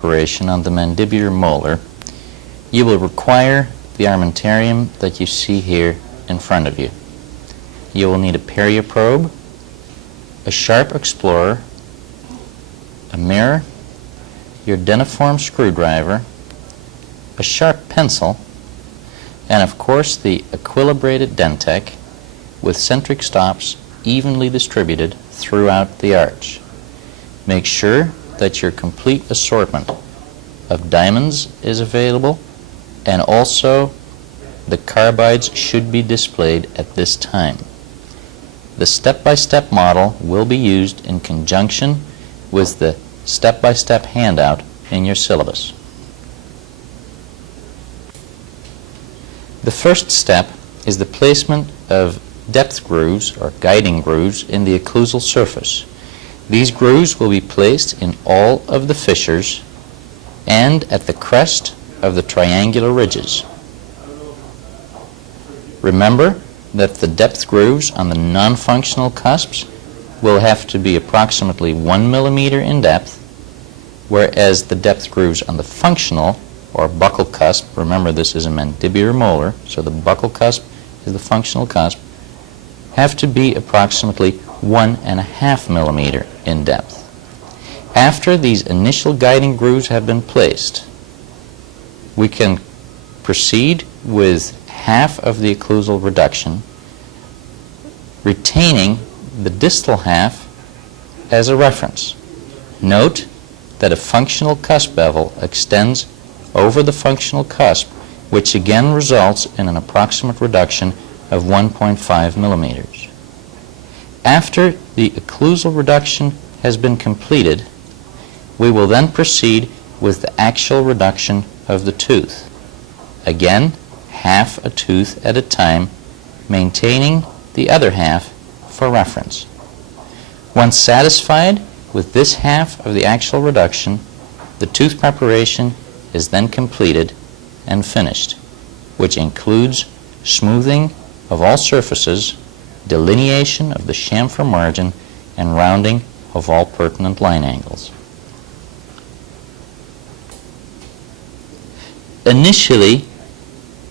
operation on the mandibular molar, you will require the armamentarium that you see here in front of you. You will need a perioprobe, a sharp explorer, a mirror, your dentiform screwdriver, a sharp pencil, and of course the equilibrated Dentec with centric stops evenly distributed throughout the arch. Make sure that your complete assortment of diamonds is available, and also the carbides should be displayed at this time. The step-by-step model will be used in conjunction with the step-by-step handout in your syllabus. The first step is the placement of depth grooves or guiding grooves in the occlusal surface. These grooves will be placed in all of the fissures and at the crest of the triangular ridges. Remember that the depth grooves on the non-functional cusps will have to be approximately 1 millimeter in depth, whereas the depth grooves on the functional or buccal cusp, remember this is a mandibular molar, so the buccal cusp is the functional cusp, have to be approximately 1.5 millimeter in depth. After these initial guiding grooves have been placed, we can proceed with half of the occlusal reduction, retaining the distal half as a reference. Note that a functional cusp bevel extends over the functional cusp, which again results in an approximate reduction of 1.5 millimeters. After the occlusal reduction has been completed, we will then proceed with the actual reduction of the tooth. Again, half a tooth at a time, maintaining the other half for reference. Once satisfied with this half of the actual reduction, the tooth preparation is then completed and finished, which includes smoothing of all surfaces, delineation of the chamfer margin, and rounding of all pertinent line angles. Initially,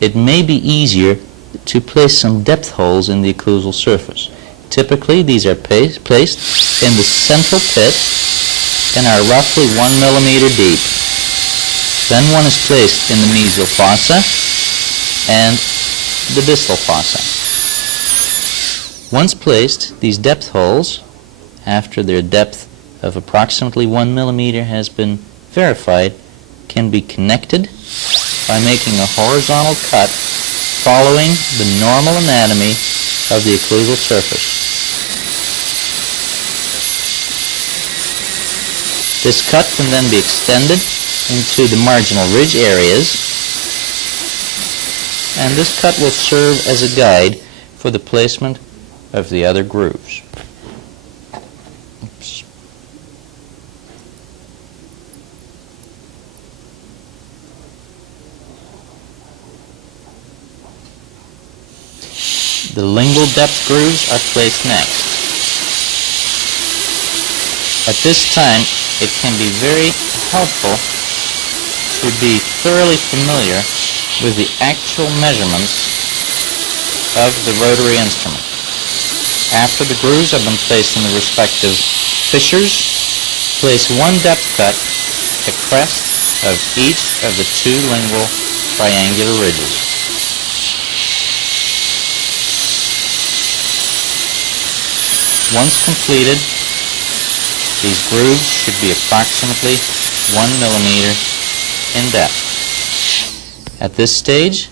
it may be easier to place some depth holes in the occlusal surface. Typically, these are placed in the central pit and are roughly 1 millimeter deep. Then one is placed in the mesial fossa and the distal fossa. Once placed, these depth holes, after their depth of approximately 1 millimeter has been verified, can be connected by making a horizontal cut following the normal anatomy of the occlusal surface. This cut can then be extended into the marginal ridge areas, and this cut will serve as a guide for the placement of the other grooves. Oops. The lingual depth grooves are placed next. At this time, it can be very helpful to be thoroughly familiar with the actual measurements of the rotary instrument. After the grooves have been placed in the respective fissures, place one depth cut at the crest of each of the two lingual triangular ridges. Once completed, these grooves should be approximately 1 millimeter in depth. At this stage,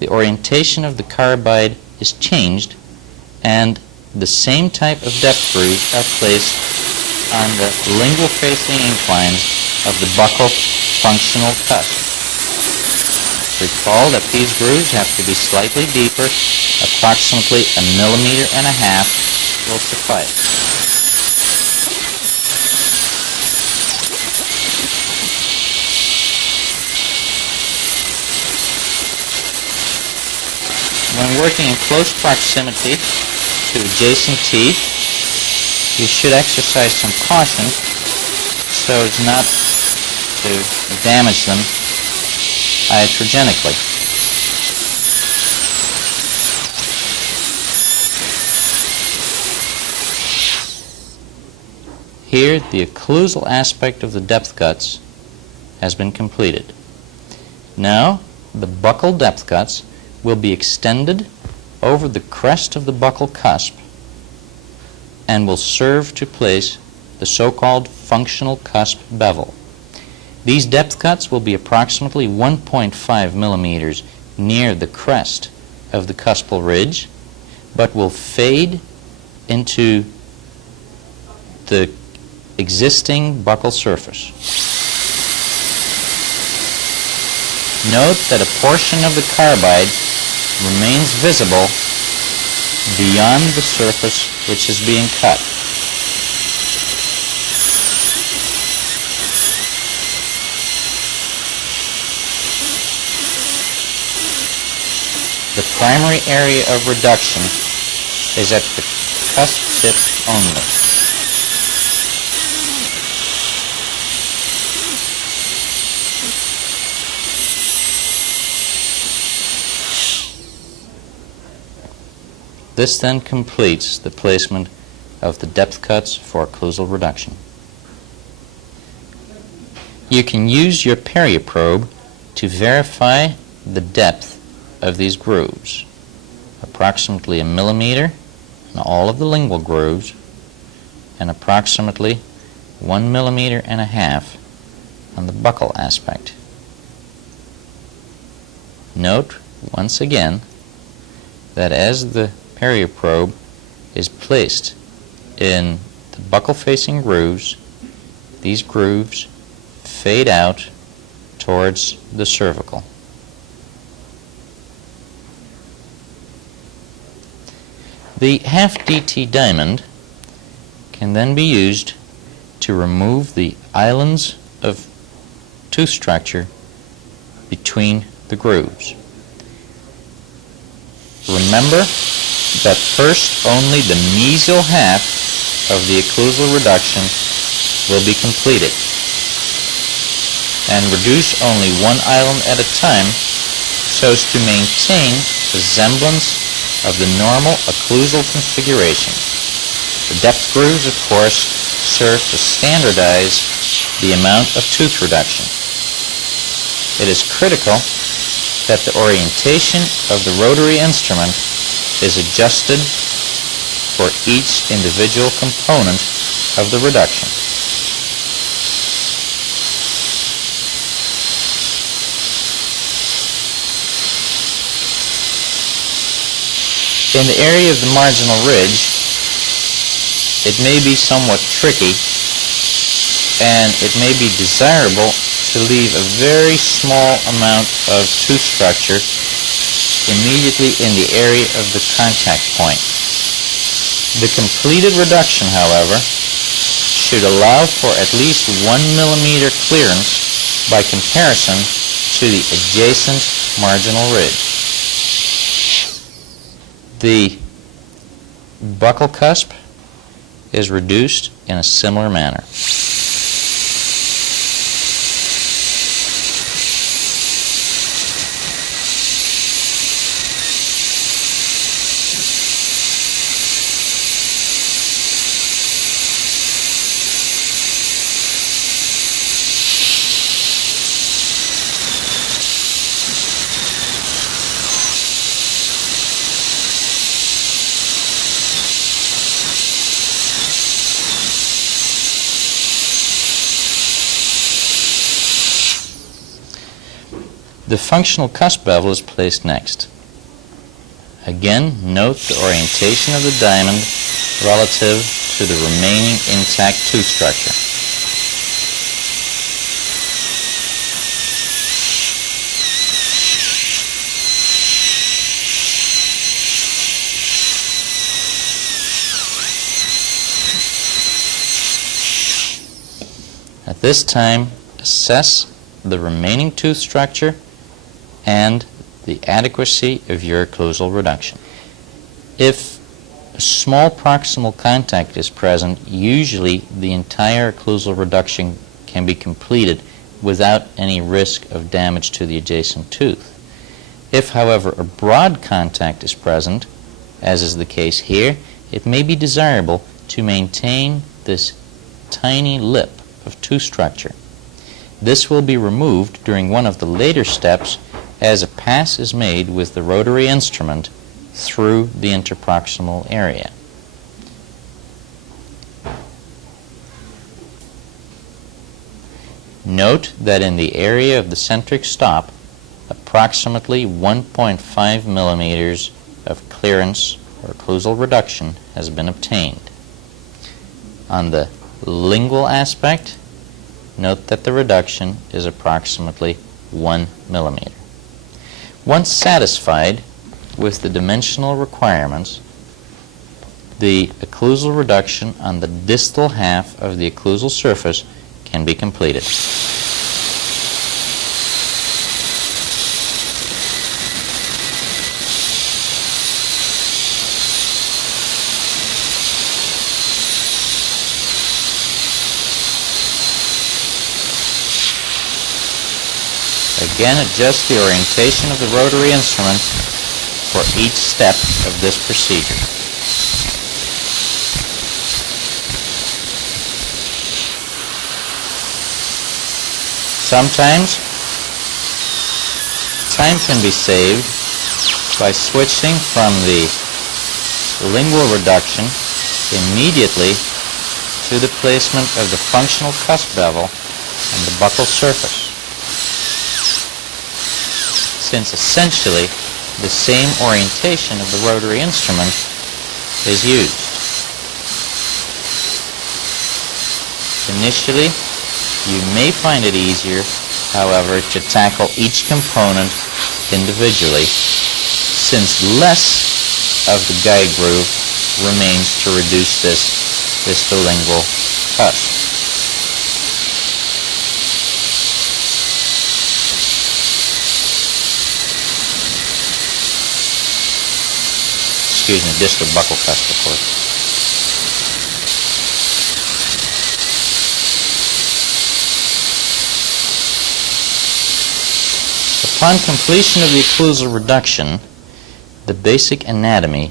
the orientation of the carbide is changed, and the same type of depth grooves are placed on the lingual facing inclines of the buccal functional cusp. Recall that these grooves have to be slightly deeper, approximately 1.5 millimeters will suffice. When working in close proximity to adjacent teeth, you should exercise some caution so as not to damage them iatrogenically. Here, the occlusal aspect of the depth cuts has been completed. Now, the buccal depth cuts will be extended over the crest of the buccal cusp and will serve to place the so-called functional cusp bevel. These depth cuts will be approximately 1.5 millimeters near the crest of the cuspal ridge, but will fade into the existing buccal surface. Note that a portion of the carbide remains visible beyond the surface which is being cut. The primary area of reduction is at the cusp tip only. This then completes the placement of the depth cuts for occlusal reduction. You can use your perioprobe to verify the depth of these grooves, approximately 1 millimeter in all of the lingual grooves and approximately 1.5 millimeters on the buccal aspect. Note once again that as the perioprobe is placed in the buccal-facing grooves, these grooves fade out towards the cervical. The half DT diamond can then be used to remove the islands of tooth structure between the grooves. Remember that first only the mesial half of the occlusal reduction will be completed, and reduce only one island at a time so as to maintain the semblance of the normal occlusal configuration. The depth grooves, of course, serve to standardize the amount of tooth reduction. It is critical that the orientation of the rotary instrument is adjusted for each individual component of the reduction. In the area of the marginal ridge, it may be somewhat tricky, and it may be desirable to leave a very small amount of tooth structure immediately in the area of the contact point. The completed reduction, however, should allow for at least 1 millimeter clearance by comparison to the adjacent marginal ridge. The buccal cusp is reduced in a similar manner. The functional cusp bevel is placed next. Again, note the orientation of the diamond relative to the remaining intact tooth structure. At this time, assess the remaining tooth structure and the adequacy of your occlusal reduction. If a small proximal contact is present, usually the entire occlusal reduction can be completed without any risk of damage to the adjacent tooth. If, however, a broad contact is present, as is the case here, it may be desirable to maintain this tiny lip of tooth structure. This will be removed during one of the later steps as a pass is made with the rotary instrument through the interproximal area. Note that in the area of the centric stop, approximately 1.5 millimeters of clearance or occlusal reduction has been obtained. On the lingual aspect, note that the reduction is approximately 1 millimeter. Once satisfied with the dimensional requirements, the occlusal reduction on the distal half of the occlusal surface can be completed. Again, adjust the orientation of the rotary instrument for each step of this procedure. Sometimes time can be saved by switching from the lingual reduction immediately to the placement of the functional cusp bevel on the buccal surface, since essentially the same orientation of the rotary instrument is used. Initially, you may find it easier, however, to tackle each component individually, since less of the guide groove remains to reduce this distolingual cusp. Excuse me, distal buccal cusp, of course. Upon completion of the occlusal reduction, the basic anatomy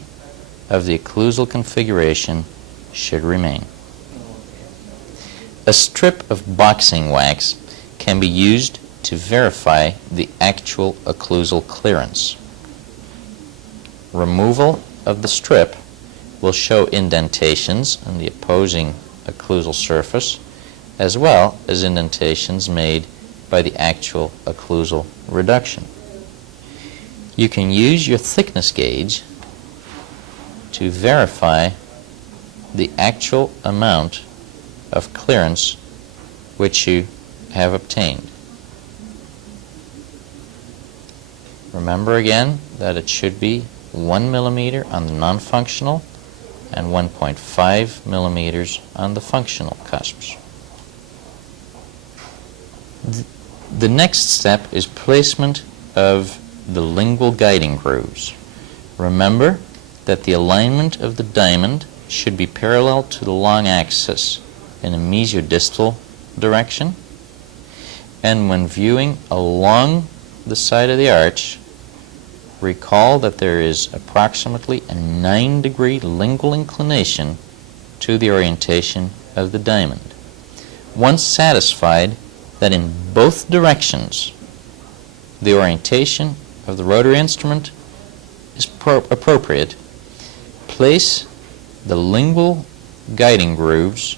of the occlusal configuration should remain. A strip of boxing wax can be used to verify the actual occlusal clearance. Removal of the strip will show indentations on the opposing occlusal surface, as well as indentations made by the actual occlusal reduction. You can use your thickness gauge to verify the actual amount of clearance which you have obtained. Remember again that it should be 1 millimeter on the non-functional and 1.5 millimeters on the functional cusps. The next step is placement of the lingual guiding grooves. Remember that the alignment of the diamond should be parallel to the long axis in a mesiodistal direction, and when viewing along the side of the arch, recall that there is approximately a 9-degree lingual inclination to the orientation of the diamond. Once satisfied that in both directions the orientation of the rotary instrument is appropriate, place the lingual guiding grooves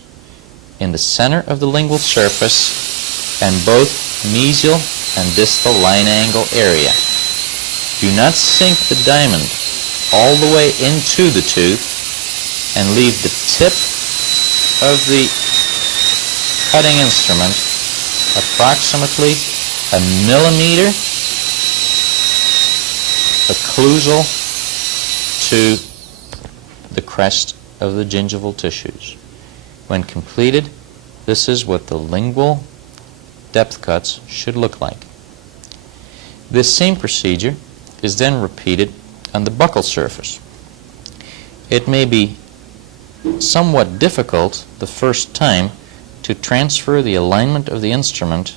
in the center of the lingual surface and both mesial and distal line angle area. Do not sink the diamond all the way into the tooth and leave the tip of the cutting instrument approximately a millimeter occlusal to the crest of the gingival tissues. When completed, this is what the lingual depth cuts should look like. This same procedure is then repeated on the buccal surface. It may be somewhat difficult the first time to transfer the alignment of the instrument